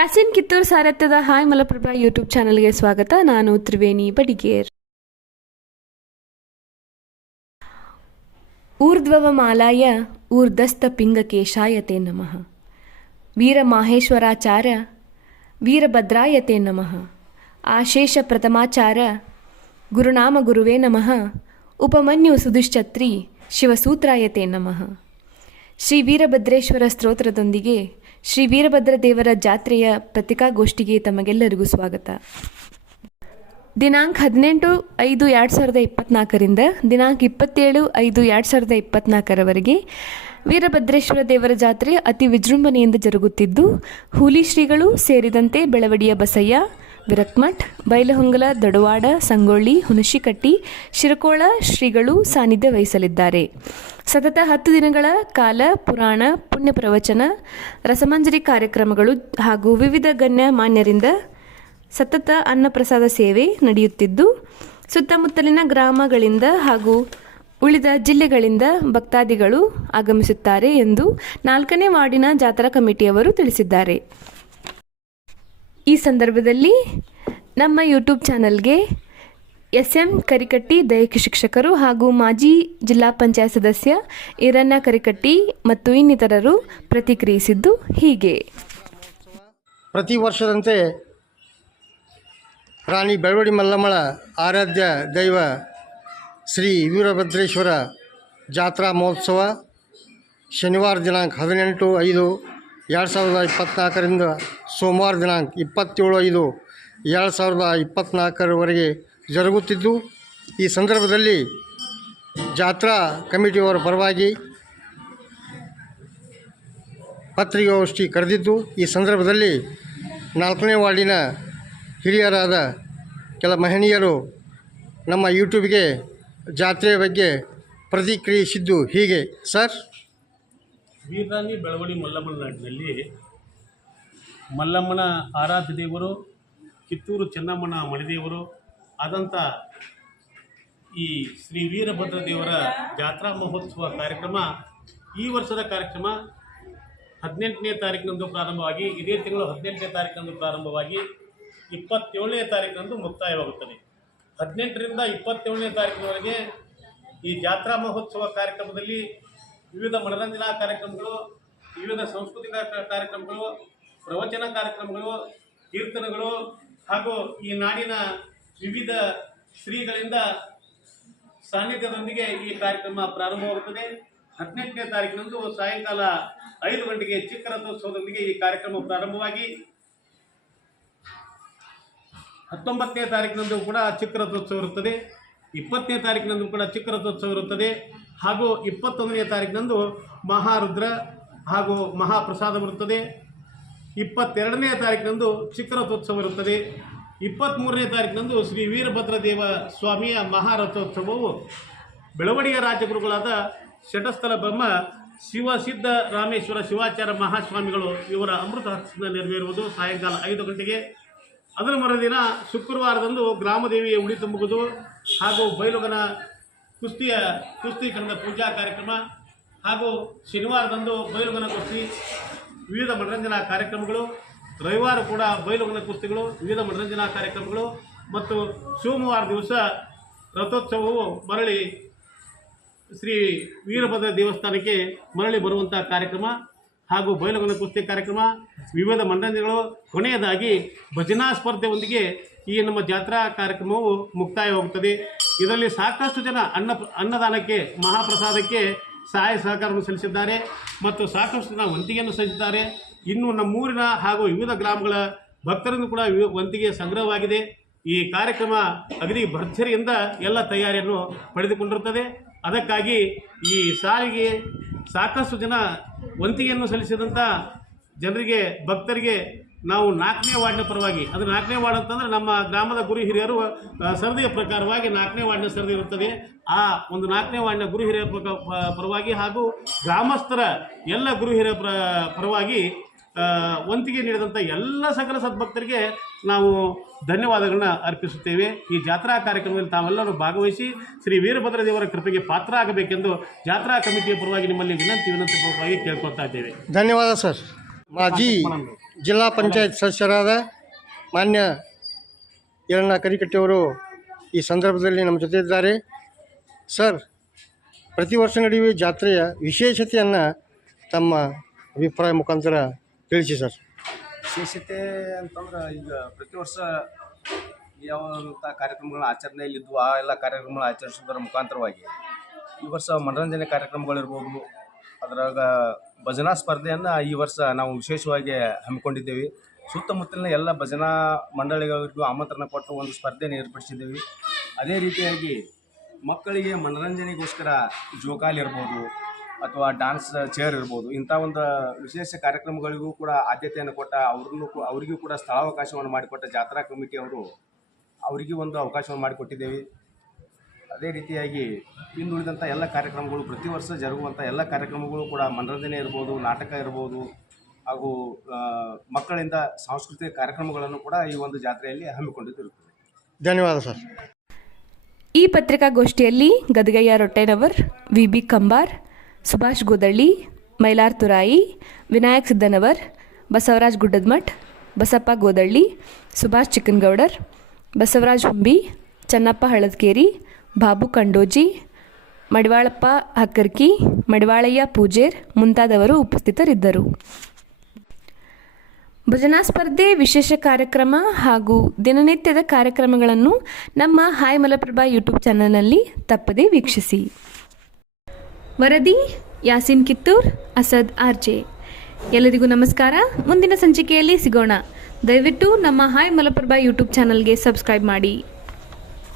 Yasin Kittur ಸಾರಥ್ಯದ hi Malaprabha YouTube ಚಾನಲ್ಗೆ ಸ್ವಾಗತ. ನಾನು ತ್ರಿವೇಣಿ ಬಡಿಗೇರ್. ಊರ್ಧ್ವಮಾಲಾಯ ಊರ್ಧಸ್ಥ ಪಿಂಗಕೇಶಾಯತೆ ನಮಃ. ವೀರಮಾಹೇಶ್ವರಾಚಾರ ವೀರಭದ್ರಾಯತೆ ನಮಃ. ಆಶೇಷ ಪ್ರಥಮಾಚಾರ ಗುರುನಾಮ ಗುರುವೇ ನಮಃ. ಉಪಮನ್ಯು ಸುದುಶ್ಚತ್ರಿ ಶಿವಸೂತ್ರಾಯತೆ ನಮಃ. ಶ್ರೀ ವೀರಭದ್ರೇಶ್ವರ ಸ್ತೋತ್ರದೊಂದಿಗೆ ಶ್ರೀ ವೀರಭದ್ರ ದೇವರ ಜಾತ್ರೆಯ ಪತ್ರಿಕಾಗೋಷ್ಠಿಗೆ ತಮಗೆಲ್ಲರಿಗೂ ಸ್ವಾಗತ. ದಿನಾಂಕ 18/5/2024 ದಿನಾಂಕ 27/5/2024 ವೀರಭದ್ರೇಶ್ವರ ದೇವರ ಜಾತ್ರೆ ಅತಿ ವಿಜೃಂಭಣೆಯಿಂದ ಜರುಗುತ್ತಿದ್ದು, ಹೂಲಿ ಶ್ರೀಗಳು ಸೇರಿದಂತೆ ಬೆಳವಡಿಯ ಬಸಯ್ಯ, ವಿರಕ್ಮಠ್, ಬೈಲಹೊಂಗಲ, ದಡವಾಡ, ಸಂಗೊಳ್ಳಿ, ಹುಣಶಿಕಟ್ಟಿ, ಶಿರಕೋಳ ಶ್ರೀಗಳು ಸಾನ್ನಿಧ್ಯ ವಹಿಸಲಿದ್ದಾರೆ. ಸತತ 10 ದಿನಗಳ ಕಾಲ ಪುರಾಣ, ಪುಣ್ಯ ಪ್ರವಚನ, ರಸಮಂಜರಿ ಕಾರ್ಯಕ್ರಮಗಳು ಹಾಗೂ ವಿವಿಧ ಗಣ್ಯ ಮಾನ್ಯರಿಂದ ಸತತ ಅನ್ನಪ್ರಸಾದ ಸೇವೆ ನಡೆಯುತ್ತಿದ್ದು, ಸುತ್ತಮುತ್ತಲಿನ ಗ್ರಾಮಗಳಿಂದ ಹಾಗೂ ಉಳಿದ ಜಿಲ್ಲೆಗಳಿಂದ ಭಕ್ತಾದಿಗಳು ಆಗಮಿಸುತ್ತಾರೆ ಎಂದು 4ನೇ ವಾರ್ಡಿನ ಜಾತ್ರಾ ಕಮಿಟಿಯವರು ತಿಳಿಸಿದ್ದಾರೆ. ಈ ಸಂದರ್ಭದಲ್ಲಿ ನಮ್ಮ ಯೂಟ್ಯೂಬ್ ಚಾನಲ್ಗೆ SM ಕರಿಕಟ್ಟಿ ದೈಹಿಕ ಶಿಕ್ಷಕರು ಹಾಗೂ ಮಾಜಿ ಜಿಲ್ಲಾ ಪಂಚಾಯತ್ ಸದಸ್ಯ ಈರಣ್ಣ ಕರಿಕಟ್ಟಿ ಮತ್ತು ಇನ್ನಿತರರು ಪ್ರತಿಕ್ರಿಯಿಸಿದ್ದು ಹೀಗೆ. ಪ್ರತಿ ವರ್ಷದಂತೆ ರಾಣಿ ಬೆಳವಡಿ ಮಲ್ಲಮ್ಮಳ ಆರಾಧ್ಯ ದೈವ ಶ್ರೀ ವೀರಭದ್ರೇಶ್ವರ ಜಾತ್ರಾ ಮಹೋತ್ಸವ ಶನಿವಾರ ದಿನಾಂಕ 18/5/2024 ಸೋಮವಾರ ದಿನಾಂಕ 27/5/2024 ಜರುಗುತ್ತಿದ್ದು, ಈ ಸಂದರ್ಭದಲ್ಲಿ ಜಾತ್ರಾ ಕಮಿಟಿಯವರ ಪರವಾಗಿ ಪತ್ರಿಕಾಗೋಷ್ಠಿ ಕರೆದಿದ್ದು, ಈ ಸಂದರ್ಭದಲ್ಲಿ 4ನೇ ವಾರ್ಡಿನ ಹಿರಿಯರಾದ ಕೆಲ ಮಹನೀಯರು ನಮ್ಮ ಯೂಟ್ಯೂಬ್ಗೆ ಜಾತ್ರೆಯ ಬಗ್ಗೆ ಪ್ರತಿಕ್ರಿಯಿಸಿದ್ದು ಹೀಗೆ. ಸರ್, ವೀರರಾಣಿ ಬೆಳವಡಿ ಮಲ್ಲಮ್ಮನ ನಾಡಿನಲ್ಲಿ ಮಲ್ಲಮ್ಮನ ಆರಾಧ್ಯ ದೇವರು, ಕಿತ್ತೂರು ಚೆನ್ನಮ್ಮನ ಮಣಿದೇವರು ಆದಂಥ ಈ ಶ್ರೀ ವೀರಭದ್ರ ದೇವರ ಜಾತ್ರಾ ಮಹೋತ್ಸವ ಕಾರ್ಯಕ್ರಮ ಈ ವರ್ಷದ ಕಾರ್ಯಕ್ರಮ 18ನೇ ತಾರೀಕಿನಂದು ಪ್ರಾರಂಭವಾಗಿ, ಇದೇ ತಿಂಗಳು 18ನೇ ತಾರೀಕಿನಂದು ಪ್ರಾರಂಭವಾಗಿ 27ನೇ ತಾರೀಕಿನಂದು ಮುಕ್ತಾಯವಾಗುತ್ತದೆ. 18ರಿಂದ 27ನೇ ತಾರೀಕಿನವರೆಗೆ ಈ ಜಾತ್ರಾ ಮಹೋತ್ಸವ ಕಾರ್ಯಕ್ರಮದಲ್ಲಿ ವಿವಿಧ ಮನರಂಜನಾ ಕಾರ್ಯಕ್ರಮಗಳು, ವಿವಿಧ ಸಾಂಸ್ಕೃತಿಕ ಕಾರ್ಯಕ್ರಮಗಳು, ಪ್ರವಚನ ಕಾರ್ಯಕ್ರಮಗಳು, ಕೀರ್ತನೆಗಳು ಹಾಗೂ ಈ ನಾಡಿನ ವಿವಿಧ ಶ್ರೀಗಳಿಂದ ಸಾನ್ನಿಧ್ಯದೊಂದಿಗೆ ಈ ಕಾರ್ಯಕ್ರಮ ಪ್ರಾರಂಭವಾಗುತ್ತದೆ. 18ನೇ ತಾರೀಕಿನಂದು ಸಾಯಂಕಾಲ 5 ಗಂಟೆಗೆ ಚಿಕ್ಕ ರಥೋತ್ಸವದೊಂದಿಗೆ ಈ ಕಾರ್ಯಕ್ರಮ ಪ್ರಾರಂಭವಾಗಿ 19ನೇ ತಾರೀಕಿನಂದು ಕೂಡ ಚಿಕ್ಕ ರಥೋತ್ಸವ ಇರುತ್ತದೆ. 20ನೇ ತಾರೀಕಿನಂದು ಕೂಡ ಚಿಕ್ಕ ರಥೋತ್ಸವ ಇರುತ್ತದೆ. ಹಾಗೂ 21ನೇ ತಾರೀಕಿನಂದು ಮಹಾರುದ್ರ ಹಾಗೂ ಮಹಾಪ್ರಸಾದ ಬರುತ್ತದೆ. 22ನೇ ತಾರೀಕಿನಂದು ಚಿಕ್ಕ ರಥೋತ್ಸವ ಇರುತ್ತದೆ. 23ನೇ ತಾರೀಕಿನಂದು ಶ್ರೀ ವೀರಭದ್ರ ದೇವ ಸ್ವಾಮಿಯ ಮಹಾರಥೋತ್ಸವವು ಬೆಳವಡಿಯ ರಾಜಗುರುಗಳಾದ ಶಟಸ್ಥಲ ಬ್ರಹ್ಮ ಶಿವಸಿದ್ಧ ರಾಮೇಶ್ವರ ಶಿವಾಚಾರ್ಯ ಮಹಾಸ್ವಾಮಿಗಳು ಇವರ ಅಮೃತ ಹಸ್ತದಿಂದ ನೆರವೇರುವುದು ಸಾಯಂಕಾಲ 5 ಗಂಟೆಗೆ. ಅದರ ಮರುದಿನ ಶುಕ್ರವಾರದಂದು ಗ್ರಾಮದೇವಿಯ ಉಳಿ ತುಂಬುವುದು ಹಾಗೂ ಬೈಲುಗನ ಕುಸ್ತೀಕರಣದ ಪೂಜಾ ಕಾರ್ಯಕ್ರಮ ಹಾಗೂ ಶನಿವಾರದಂದು ಬೈಲುಗನ ಕುಸ್ತಿ, ವಿವಿಧ ಮನರಂಜನಾ ಕಾರ್ಯಕ್ರಮಗಳು, ರವಿವಾರ ಕೂಡ ಬೈಲುಗನ ಕುಸ್ತಿಗಳು, ವಿವಿಧ ಮನರಂಜನಾ ಕಾರ್ಯಕ್ರಮಗಳು ಮತ್ತು ಸೋಮವಾರ ದಿವಸ ರಥೋತ್ಸವವು ಮರಳಿ ಶ್ರೀ ವೀರಭದ್ರ ದೇವಸ್ಥಾನಕ್ಕೆ ಮರಳಿ ಬರುವಂಥ ಕಾರ್ಯಕ್ರಮ ಹಾಗೂ ಬೈಲುಗನ ಕುಸ್ತಿ ಕಾರ್ಯಕ್ರಮ, ವಿವಿಧ ಮನರಂಜನೆಗಳು, ಕೊನೆಯದಾಗಿ ಭಜನಾ ಸ್ಪರ್ಧೆಯೊಂದಿಗೆ ಈ ನಮ್ಮ ಜಾತ್ರಾ ಕಾರ್ಯಕ್ರಮವು ಮುಕ್ತಾಯವಾಗುತ್ತದೆ. ಇದರಲ್ಲಿ ಸಾಕಷ್ಟು ಜನ ಅನ್ನದಾನಕ್ಕೆ, ಮಹಾಪ್ರಸಾದಕ್ಕೆ ಸಹಾಯ ಸಹಕಾರವನ್ನು ಸಲ್ಲಿಸಿದ್ದಾರೆ ಮತ್ತು ಸಾಕಷ್ಟು ಜನ ವಂತಿಗೆಯನ್ನು ಸಲ್ಲಿಸಿದ್ದಾರೆ. ಇನ್ನು ನಮ್ಮೂರಿನ ಹಾಗೂ ವಿವಿಧ ಗ್ರಾಮಗಳ ಭಕ್ತರಿಂದ ಕೂಡ ವಂತಿಗೆ ಸಂಗ್ರಹವಾಗಿದೆ. ಈ ಕಾರ್ಯಕ್ರಮ ಅಗದಿ ಭರ್ಜರಿಯಿಂದ ಎಲ್ಲ ತಯಾರಿಯನ್ನು ಪಡೆದುಕೊಂಡಿರುತ್ತದೆ. ಅದಕ್ಕಾಗಿ ಈ ಸಾರಿಗೆ ಸಾಕಷ್ಟು ಜನ ವಂತಿಗೆಯನ್ನು ಸಲ್ಲಿಸಿದಂಥ ಜನರಿಗೆ, ಭಕ್ತರಿಗೆ ನಾವು 4ನೇ ವಾರ್ಡ್ನ ಪರವಾಗಿ, ಅದು 4ನೇ ವಾರ್ಡ್ ಅಂತಂದರೆ ನಮ್ಮ ಗ್ರಾಮದ ಗುರು ಹಿರಿಯರು ಸರದಿಯ ಪ್ರಕಾರವಾಗಿ 4ನೇ ವಾರ್ಡ್ನ ಸರದಿ ಇರುತ್ತದೆ. ಆ ಒಂದು 4ನೇ ವಾರ್ಡ್ನ ಗುರು ಹಿರಿಯರ ಪರವಾಗಿ ಹಾಗೂ ಗ್ರಾಮಸ್ಥರ ಎಲ್ಲ ಗುರು ಹಿರಿಯರ ಪರವಾಗಿ ವಂತಿಗೆ ನೀಡಿದಂಥ ಎಲ್ಲ ಸಕಲ ಸದ್ಭಕ್ತರಿಗೆ ನಾವು ಧನ್ಯವಾದಗಳನ್ನ ಅರ್ಪಿಸುತ್ತೇವೆ. ಈ ಜಾತ್ರಾ ಕಾರ್ಯಕ್ರಮದಲ್ಲಿ ತಾವೆಲ್ಲರೂ ಭಾಗವಹಿಸಿ ಶ್ರೀ ವೀರಭದ್ರ ದೇವರ ಕೃಪೆಗೆ ಪಾತ್ರ ಆಗಬೇಕೆಂದು ಜಾತ್ರಾ ಕಮಿಟಿಯ ಪರವಾಗಿ ನಿಮ್ಮಲ್ಲಿ ವಿನಂತಿ ಪೂರ್ವಕವಾಗಿ ಕೇಳ್ಕೊಳ್ತಾ ಇದ್ದೇವೆ. ಧನ್ಯವಾದ ಸರ್. ಮಾಜಿ ಜಿಲ್ಲಾ ಪಂಚಾಯತ್ ಸದಸ್ಯರಾದ ಮಾನ್ಯ ಯರಣ್ಣ ಕರಿಕಟ್ಟಿಯವರು ಈ ಸಂದರ್ಭದಲ್ಲಿ ನಮ್ಮ ಜೊತೆ ಇದ್ದಾರೆ. ಸರ್, ಪ್ರತಿ ವರ್ಷ ನಡೆಯುವ ಜಾತ್ರೆಯ ವಿಶೇಷತೆಯನ್ನು ತಮ್ಮ ಅಭಿಪ್ರಾಯ ಮುಖಾಂತರ ತಿಳಿಸಿ ಸರ್. ವಿಶೇಷತೆ ಅಂತಂದ್ರೆ ಈಗ ಪ್ರತಿ ವರ್ಷ ಯಾವಂಥ ಕಾರ್ಯಕ್ರಮಗಳನ್ನ ಆಚರಣೆಯಲ್ಲಿದ್ದು ಆ ಎಲ್ಲ ಕಾರ್ಯಕ್ರಮಗಳನ್ನ ಆಚರಿಸೋದರ ಮುಖಾಂತರವಾಗಿ ಈ ವರ್ಷ ಮನೋರಂಜನೆ ಕಾರ್ಯಕ್ರಮಗಳಿರ್ಬೋದು, ಅದರಾಗ ಭಜನಾ ಸ್ಪರ್ಧೆಯನ್ನು ಈ ವರ್ಷ ನಾವು ವಿಶೇಷವಾಗಿ ಹಮ್ಮಿಕೊಂಡಿದ್ದೇವೆ. ಸುತ್ತಮುತ್ತಲಿನ ಎಲ್ಲ ಭಜನಾ ಮಂಡಳಿಗಳಿಗೂ ಆಮಂತ್ರಣ ಕೊಟ್ಟು ಒಂದು ಸ್ಪರ್ಧೆಯನ್ನು ಏರ್ಪಡಿಸಿದ್ದೇವೆ. ಅದೇ ರೀತಿಯಾಗಿ ಮಕ್ಕಳಿಗೆ ಮನೋರಂಜನೆಗೋಸ್ಕರ ಜೋಕಾಲಿ ಇರ್ಬೋದು ಅಥವಾ ಡ್ಯಾನ್ಸ್ ಚೇರ್ ಇರ್ಬೋದು, ಇಂಥ ಒಂದು ವಿಶೇಷ ಕಾರ್ಯಕ್ರಮಗಳಿಗೂ ಕೂಡ ಆದ್ಯತೆಯನ್ನು ಕೊಟ್ಟ ಅವರಿಗೂ ಕೂಡ ಸ್ಥಳಾವಕಾಶವನ್ನು ಮಾಡಿಕೊಟ್ಟ ಜಾತ್ರಾ ಕಮಿಟಿಯವರು ಅವರಿಗೂ ಒಂದು ಅವಕಾಶವನ್ನು ಮಾಡಿಕೊಟ್ಟಿದ್ದೇವೆ. ಅದೇ ರೀತಿಯಾಗಿ ಇನ್ನುಳಿದಂಥ ಎಲ್ಲ ಕಾರ್ಯಕ್ರಮಗಳು, ಪ್ರತಿ ವರ್ಷ ಜರುಗುವಂಥ ಎಲ್ಲ ಕಾರ್ಯಕ್ರಮಗಳು ಕೂಡ ಮನೋರಂಜನೆ ಇರ್ಬೋದು, ನಾಟಕ ಇರ್ಬೋದು ಹಾಗೂ ಮಕ್ಕಳಿಂದ ಸಾಂಸ್ಕೃತಿಕ ಕಾರ್ಯಕ್ರಮಗಳನ್ನು ಕೂಡ ಈ ಒಂದು ಜಾತ್ರೆಯಲ್ಲಿ ಹಮ್ಮಿಕೊಂಡಿರುತ್ತದೆ. ಧನ್ಯವಾದ ಸರ್. ಈ ಪತ್ರಿಕಾಗೋಷ್ಠಿಯಲ್ಲಿ ಗದಗಯ್ಯ ರೊಟ್ಟೆನವರ್, ವಿ.ಬಿ. ಕಂಬಾರ್, ಸುಭಾಷ್ ಗೋದಳ್ಳಿ, ಮೈಲಾರ್ ತುರಾಯಿ, ವಿನಾಯಕ್ ಸಿದ್ದನವರ್, ಬಸವರಾಜ್ ಗುಡ್ಡದಮಠ್, ಬಸಪ್ಪ ಗೋದಳ್ಳಿ, ಸುಭಾಷ್ ಚಿಕ್ಕನಗೌಡರ್, ಬಸವರಾಜ್ ಹುಂಬಿ, ಚನ್ನಪ್ಪ ಹಳದ್ಕೇರಿ, ಬಾಬು ಕಂಡೋಜಿ, ಮಡಿವಾಳಪ್ಪ ಹಕ್ಕರ್ಕಿ, ಮಡಿವಾಳಯ್ಯ ಪೂಜೇರ್ ಮುಂತಾದವರು ಉಪಸ್ಥಿತರಿದ್ದರು. ಭಜನಾ ಸ್ಪರ್ಧೆ, ವಿಶೇಷ ಕಾರ್ಯಕ್ರಮ ಹಾಗೂ ದಿನನಿತ್ಯದ ಕಾರ್ಯಕ್ರಮಗಳನ್ನು ನಮ್ಮ ಹಾಯ್ ಮಲಪ್ರಭಾ ಯೂಟ್ಯೂಬ್ ಚಾನಲ್ನಲ್ಲಿ ತಪ್ಪದೇ ವೀಕ್ಷಿಸಿ. ವರದಿ ಯಾಸಿನ್ ಕಿತ್ತೂರ್, ಅಸದ್ ಆರ್ಜೆ. ಎಲ್ಲರಿಗೂ ನಮಸ್ಕಾರ. ಮುಂದಿನ ಸಂಚಿಕೆಯಲ್ಲಿ ಸಿಗೋಣ. ದಯವಿಟ್ಟು ನಮ್ಮ ಹಾಯ್ ಮಲಪ್ರಭಾ ಯೂಟ್ಯೂಬ್ ಚಾನಲ್ಗೆ ಸಬ್ಸ್ಕ್ರೈಬ್ ಮಾಡಿ.